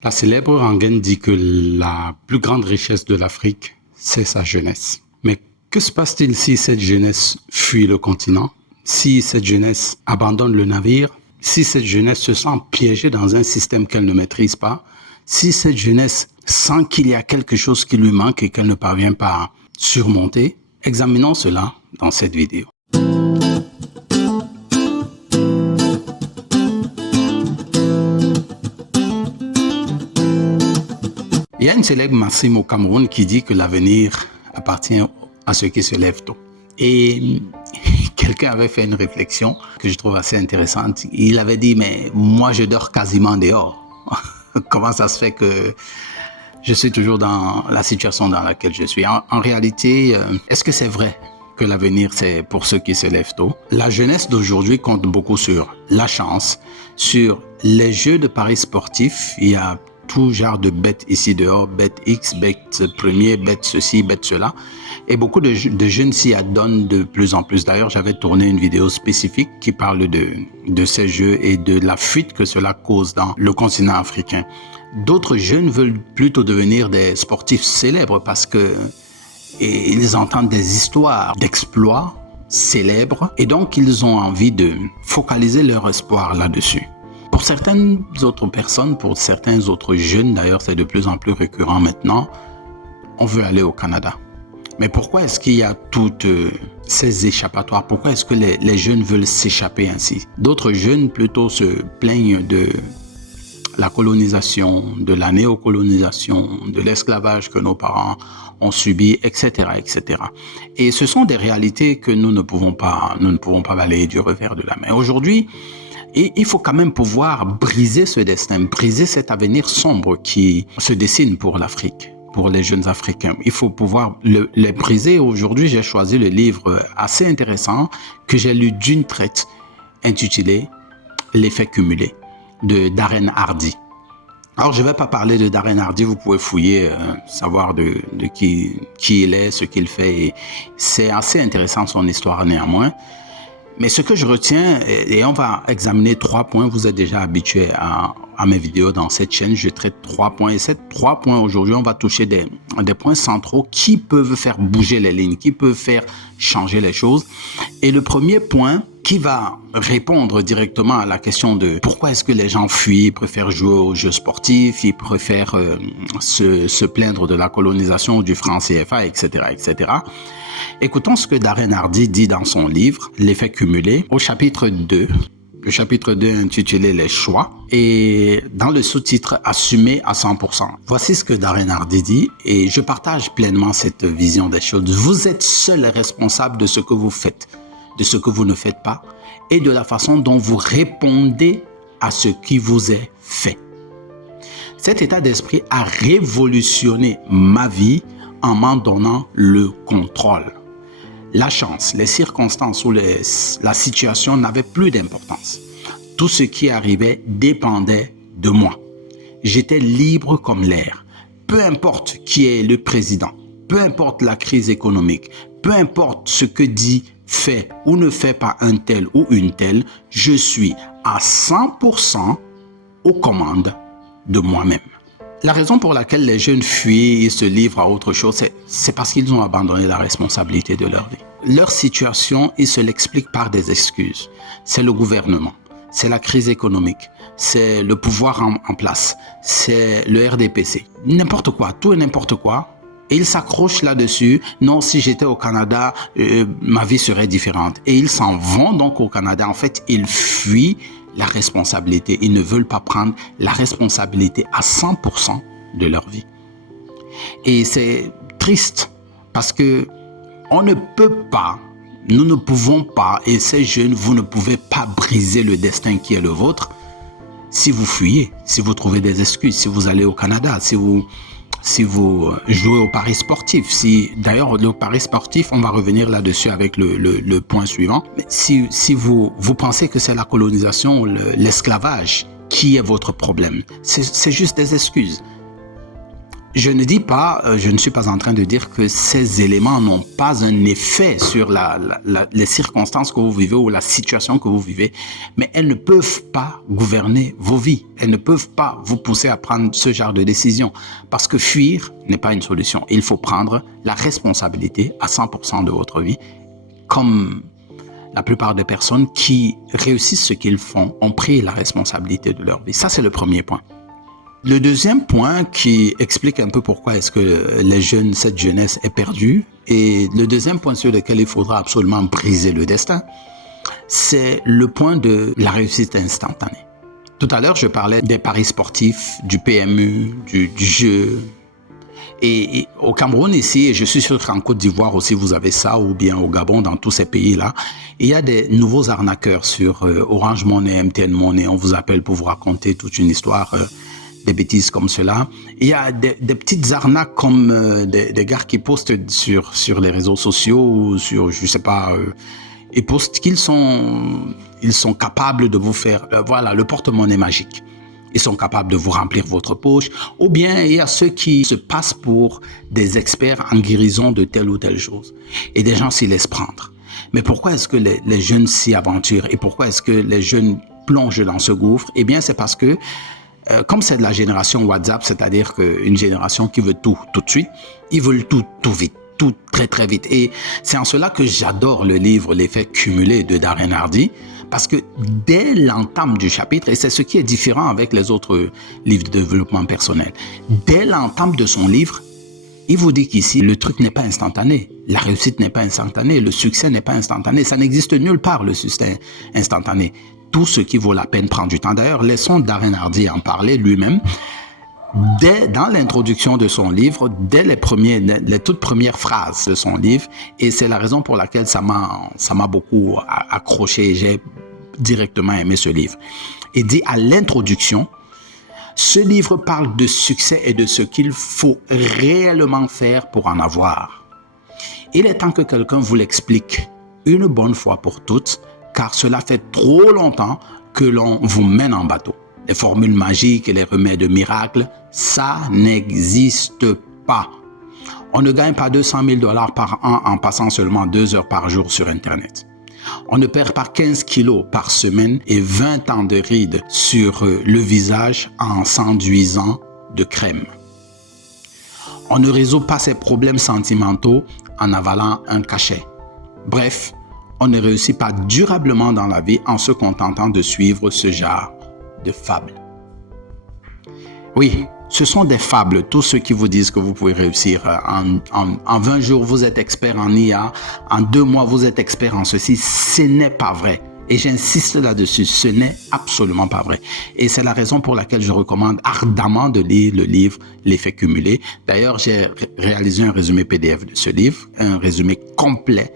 La célèbre rengaine dit que la plus grande richesse de l'Afrique, c'est sa jeunesse. Mais que se passe-t-il si cette jeunesse fuit le continent, si cette jeunesse abandonne le navire, si cette jeunesse se sent piégée dans un système qu'elle ne maîtrise pas, si cette jeunesse sent qu'il y a quelque chose qui lui manque et qu'elle ne parvient pas à surmonter? Examinons cela dans cette vidéo. Il y a une célèbre maxime au Cameroun qui dit que l'avenir appartient à ceux qui se lèvent tôt. Et quelqu'un avait fait une réflexion que je trouve assez intéressante. Il avait dit, mais moi je dors quasiment dehors. Comment ça se fait que je suis toujours dans la situation dans laquelle je suis? En réalité, est-ce que c'est vrai que l'avenir, c'est pour ceux qui se lèvent tôt? La jeunesse d'aujourd'hui compte beaucoup sur la chance, sur les jeux de paris sportifs. Il y a tout genre de bêtes ici dehors, bêtes X, bêtes premier, bêtes ceci, bêtes cela. Et beaucoup de jeunes s'y adonnent de plus en plus. D'ailleurs, j'avais tourné une vidéo spécifique qui parle de ces jeux et de la fuite que cela cause dans le continent africain. D'autres jeunes veulent plutôt devenir des sportifs célèbres parce que ils entendent des histoires d'exploits célèbres et donc ils ont envie de focaliser leur espoir là-dessus. Pour certaines autres personnes, pour certains autres jeunes, d'ailleurs c'est de plus en plus récurrent maintenant, on veut aller au Canada. Mais pourquoi est-ce qu'il y a toutes ces échappatoires? Pourquoi est-ce que les jeunes veulent s'échapper ainsi? D'autres jeunes plutôt se plaignent de la colonisation, de la néocolonisation, de l'esclavage que nos parents ont subi, etc., etc. Et ce sont des réalités que nous ne pouvons pas balayer du revers de la main. Aujourd'hui, il faut quand même pouvoir briser ce destin, briser cet avenir sombre qui se dessine pour l'Afrique, pour les jeunes Africains. Il faut pouvoir les briser. Aujourd'hui, j'ai choisi le livre assez intéressant que j'ai lu d'une traite, intitulé « L'effet cumulé » de Darren Hardy. Alors, je ne vais pas parler de Darren Hardy, vous pouvez fouiller, savoir de qui il est, ce qu'il fait. C'est assez intéressant son histoire néanmoins. Mais ce que je retiens, et on va examiner 3 points, vous êtes déjà habitué à mes vidéos dans cette chaîne, je traite 3 points. Et ces 3 points aujourd'hui, on va toucher des points centraux qui peuvent faire bouger les lignes, qui peuvent faire changer les choses. Et le premier point qui va répondre directement à la question de pourquoi est-ce que les gens fuient, ils préfèrent jouer aux jeux sportifs, ils préfèrent se plaindre de la colonisation du franc CFA, etc., etc. Écoutons ce que Darren Hardy dit dans son livre « L'effet cumulé » au chapitre 2. Le chapitre 2 intitulé « Les choix » et dans le sous-titre « Assumer à 100%». Voici ce que Darren Hardy dit et je partage pleinement cette vision des choses. Vous êtes seul responsable de ce que vous faites, de ce que vous ne faites pas et de la façon dont vous répondez à ce qui vous est fait. Cet état d'esprit a révolutionné ma vie en m'en donnant le contrôle. La chance, les circonstances ou la situation n'avaient plus d'importance. Tout ce qui arrivait dépendait de moi. J'étais libre comme l'air. Peu importe qui est le président, peu importe la crise économique, peu importe ce que dit, fait ou ne fait pas un tel ou une telle, je suis à 100% aux commandes de moi-même. La raison pour laquelle les jeunes fuient et se livrent à autre chose, c'est parce qu'ils ont abandonné la responsabilité de leur vie. Leur situation, ils se l'expliquent par des excuses. C'est le gouvernement, c'est la crise économique, c'est le pouvoir en place, c'est le RDPC. N'importe quoi, tout et n'importe quoi. Et ils s'accrochent là-dessus. Non, si j'étais au Canada, ma vie serait différente. Et ils s'en vont donc au Canada. En fait, ils fuient la responsabilité. Ils ne veulent pas prendre la responsabilité à 100% de leur vie. Et c'est triste parce que on ne peut pas, nous ne pouvons pas, et ces jeunes, vous ne pouvez pas briser le destin qui est le vôtre si vous fuyez, si vous trouvez des excuses, si vous allez au Canada, si vous jouez au paris sportif. D'ailleurs, le paris sportif, on va revenir là-dessus avec le point suivant. Mais si vous pensez que c'est la colonisation, l'esclavage qui est votre problème, c'est juste des excuses. Je ne dis pas, je ne suis pas en train de dire que ces éléments n'ont pas un effet sur les circonstances que vous vivez ou la situation que vous vivez, mais elles ne peuvent pas gouverner vos vies. Elles ne peuvent pas vous pousser à prendre ce genre de décision parce que fuir n'est pas une solution. Il faut prendre la responsabilité à 100% de votre vie, comme la plupart des personnes qui réussissent ce qu'ils font ont pris la responsabilité de leur vie. Ça, c'est le premier point. Le deuxième point qui explique un peu pourquoi est-ce que cette jeunesse est perdue, et le deuxième point sur lequel il faudra absolument briser le destin, c'est le point de la réussite instantanée. Tout à l'heure, je parlais des paris sportifs, du PMU, du jeu. Et au Cameroun ici, et je suis sûr qu'en Côte d'Ivoire aussi vous avez ça, ou bien au Gabon, dans tous ces pays-là, il y a des nouveaux arnaqueurs sur Orange Money, MTN Money. On vous appelle pour vous raconter toute une histoire, des bêtises comme cela. Il y a des petites arnaques comme des gars qui postent sur les réseaux sociaux ou sur, je sais pas, ils postent qu'ils sont capables de vous faire, voilà, le porte-monnaie magique. Ils sont capables de vous remplir votre poche. Ou bien il y a ceux qui se passent pour des experts en guérison de telle ou telle chose. Et des gens s'y laissent prendre. Mais pourquoi est-ce que les jeunes s'y aventurent? Et pourquoi est-ce que les jeunes plongent dans ce gouffre? Eh bien, c'est parce que comme c'est de la génération WhatsApp, c'est-à-dire qu'une génération qui veut tout de suite, ils veulent tout vite, tout très très vite. Et c'est en cela que j'adore le livre L'effet cumulé de Darren Hardy, parce que dès l'entame du chapitre, et c'est ce qui est différent avec les autres livres de développement personnel, dès l'entame de son livre, il vous dit qu'ici, le truc n'est pas instantané, la réussite n'est pas instantanée, le succès n'est pas instantané, ça n'existe nulle part le succès instantané. Tout ce qui vaut la peine prend du temps. D'ailleurs, laissons Darren Hardy en parler lui-même. Dans l'introduction de son livre, dès les toutes premières phrases de son livre, et c'est la raison pour laquelle ça m'a beaucoup accroché et j'ai directement aimé ce livre. Il dit à l'introduction, ce livre parle de succès et de ce qu'il faut réellement faire pour en avoir. Il est temps que quelqu'un vous l'explique une bonne fois pour toutes, car cela fait trop longtemps que l'on vous mène en bateau. Les formules magiques et les remèdes miracles, ça n'existe pas. On ne gagne pas 200 000 $ par an en passant seulement 2 heures par jour sur Internet. On ne perd pas 15 kilos par semaine et 20 ans de rides sur le visage en s'enduisant de crème. On ne résout pas ses problèmes sentimentaux en avalant un cachet. Bref, on ne réussit pas durablement dans la vie en se contentant de suivre ce genre de fables. Oui, ce sont des fables, tous ceux qui vous disent que vous pouvez réussir. En 20 jours, vous êtes expert en IA, en 2 mois, vous êtes expert en ceci. Ce n'est pas vrai. Et j'insiste là-dessus, ce n'est absolument pas vrai. Et c'est la raison pour laquelle je recommande ardemment de lire le livre L'effet cumulé. D'ailleurs, j'ai réalisé un résumé PDF de ce livre, un résumé complet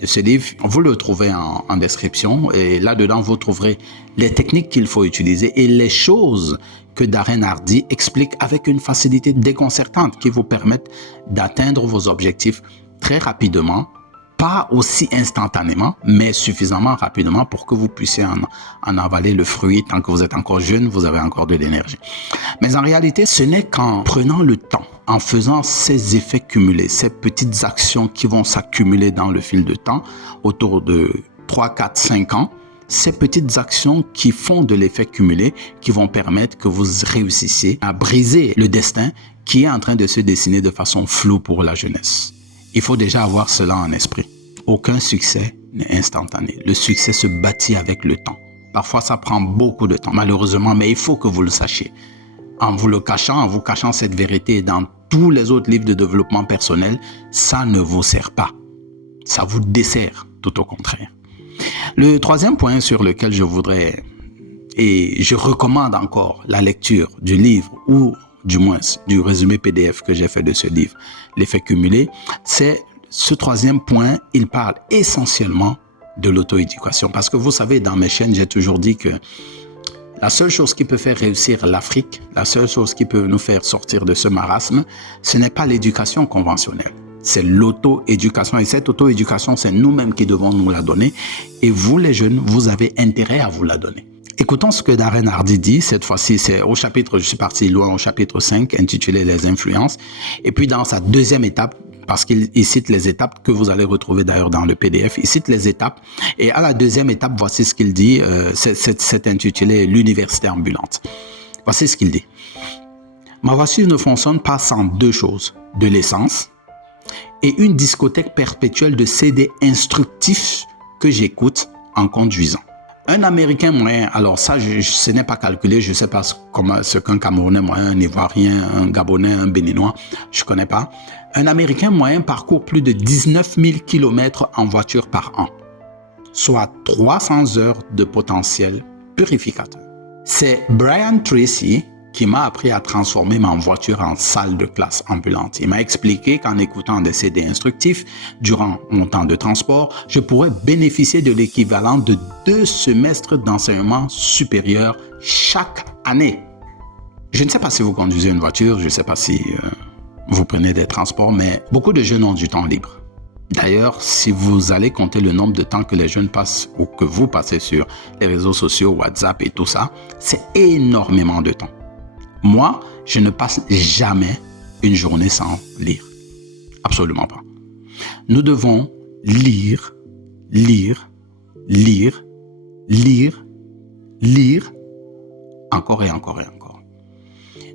de ce livre. Vous le trouvez en description et là-dedans, vous trouverez les techniques qu'il faut utiliser et les choses que Darren Hardy explique avec une facilité déconcertante qui vous permettent d'atteindre vos objectifs très rapidement, pas aussi instantanément, mais suffisamment rapidement pour que vous puissiez en avaler le fruit. Tant que vous êtes encore jeune, vous avez encore de l'énergie. Mais en réalité, ce n'est qu'en prenant le temps, en faisant ces effets cumulés, ces petites actions qui vont s'accumuler dans le fil de temps, autour de 3, 4, 5 ans, ces petites actions qui font de l'effet cumulé, qui vont permettre que vous réussissiez à briser le destin qui est en train de se dessiner de façon floue pour la jeunesse. Il faut déjà avoir cela en esprit. Aucun succès n'est instantané. Le succès se bâtit avec le temps. Parfois, ça prend beaucoup de temps, malheureusement, mais il faut que vous le sachiez. En vous cachant cette vérité dans tous les autres livres de développement personnel, ça ne vous sert pas. Ça vous dessert, tout au contraire. Le troisième point sur lequel je voudrais, et je recommande encore la lecture du livre ou du moins du résumé PDF que j'ai fait de ce livre, L'effet cumulé, c'est ce troisième point, il parle essentiellement de l'auto-éducation. Parce que vous savez, dans mes chaînes, j'ai toujours dit que la seule chose qui peut faire réussir l'Afrique, la seule chose qui peut nous faire sortir de ce marasme, ce n'est pas l'éducation conventionnelle. C'est l'auto-éducation. Et cette auto-éducation, c'est nous-mêmes qui devons nous la donner. Et vous, les jeunes, vous avez intérêt à vous la donner. Écoutons ce que Darren Hardy dit. Cette fois-ci, c'est au chapitre, je suis parti loin, au chapitre 5, intitulé Les influences. Et puis dans sa deuxième étape, parce qu'il cite les étapes que vous allez retrouver d'ailleurs dans le PDF, il cite les étapes. Et à la deuxième étape, voici ce qu'il dit. C'est intitulé L'université ambulante. Voici ce qu'il dit. Ma voiture ne fonctionne pas sans deux choses, de l'essence et une discothèque perpétuelle de CD instructifs que j'écoute en conduisant. Un Américain moyen, alors ça, ce n'est pas calculé, je ne sais pas ce qu'un Camerounais moyen, un Ivoirien, un Gabonais, un Béninois, je ne connais pas. Un Américain moyen parcourt plus de 19 000 km en voiture par an, soit 300 heures de potentiel purificateur. C'est Brian Tracy qui m'a appris à transformer ma voiture en salle de classe ambulante. Il m'a expliqué qu'en écoutant des CD instructifs durant mon temps de transport, je pourrais bénéficier de l'équivalent de 2 semestres d'enseignement supérieur chaque année. Je ne sais pas si vous conduisez une voiture, je ne sais pas si vous prenez des transports, mais beaucoup de jeunes ont du temps libre. D'ailleurs, si vous allez compter le nombre de temps que les jeunes passent ou que vous passez sur les réseaux sociaux, WhatsApp et tout ça, c'est énormément de temps. Moi, je ne passe jamais une journée sans lire. Absolument pas. Nous devons lire, encore et encore et encore.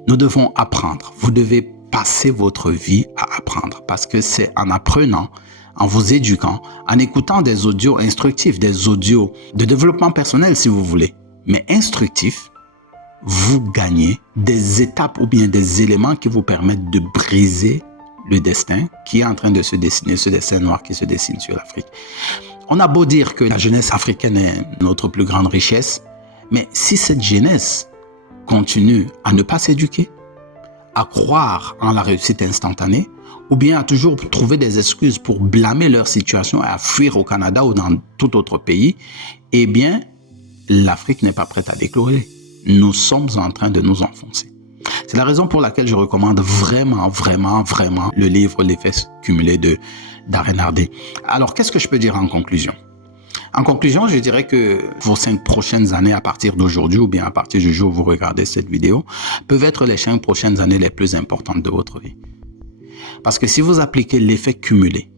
Nous devons apprendre. Vous devez passer votre vie à apprendre parce que c'est en apprenant, en vous éduquant, en écoutant des audios instructifs, des audios de développement personnel si vous voulez, mais instructifs, vous gagnez des étapes ou bien des éléments qui vous permettent de briser le destin qui est en train de se dessiner, ce destin noir qui se dessine sur l'Afrique. On a beau dire que la jeunesse africaine est notre plus grande richesse, mais si cette jeunesse continue à ne pas s'éduquer, à croire en la réussite instantanée, ou bien à toujours trouver des excuses pour blâmer leur situation et à fuir au Canada ou dans tout autre pays, eh bien, l'Afrique n'est pas prête à décoller. Nous sommes en train de nous enfoncer. C'est la raison pour laquelle je recommande vraiment le livre L'effet cumulé de Darren Hardy. Alors, qu'est-ce que je peux dire en conclusion? En conclusion, je dirais que vos 5 prochaines années à partir d'aujourd'hui ou bien à partir du jour où vous regardez cette vidéo peuvent être les 5 prochaines années les plus importantes de votre vie. Parce que si vous appliquez l'effet cumulé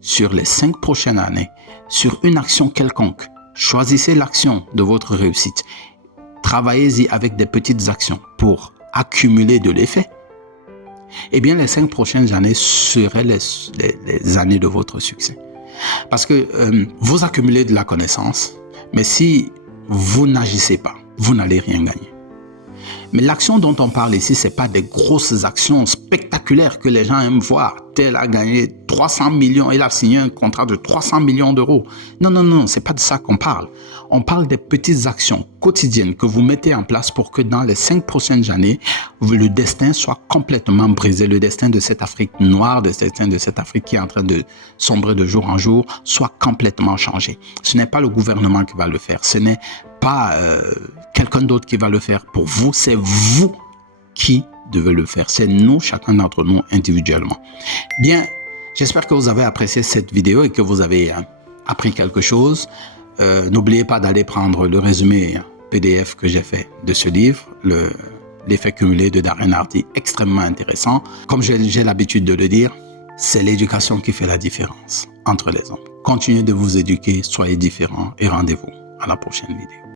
sur les 5 prochaines années, sur une action quelconque, choisissez l'action de votre réussite. Travaillez-y avec des petites actions pour accumuler de l'effet. Eh bien, les 5 prochaines années seraient les années de votre succès. Parce que vous accumulez de la connaissance, mais si vous n'agissez pas, vous n'allez rien gagner. Mais l'action dont on parle ici, ce n'est pas des grosses actions spectaculaires que les gens aiment voir. Tel a gagné 300 millions, il a signé un contrat de 300 millions d'euros. Non, ce n'est pas de ça qu'on parle. On parle des petites actions quotidiennes que vous mettez en place pour que dans les 5 prochaines années, le destin soit complètement brisé. Le destin de cette Afrique noire, le destin de cette Afrique qui est en train de sombrer de jour en jour, soit complètement changé. Ce n'est pas le gouvernement qui va le faire. Ce n'est pas quelqu'un d'autre qui va le faire pour vous. C'est vous qui devez le faire. C'est nous, chacun d'entre nous, individuellement. Bien, j'espère que vous avez apprécié cette vidéo et que vous avez appris quelque chose. N'oubliez pas d'aller prendre le résumé PDF que j'ai fait de ce livre, l'effet cumulé de Darren Hardy, extrêmement intéressant. Comme j'ai l'habitude de le dire, c'est l'éducation qui fait la différence entre les hommes. Continuez de vous éduquer, soyez différents et rendez-vous à la prochaine vidéo.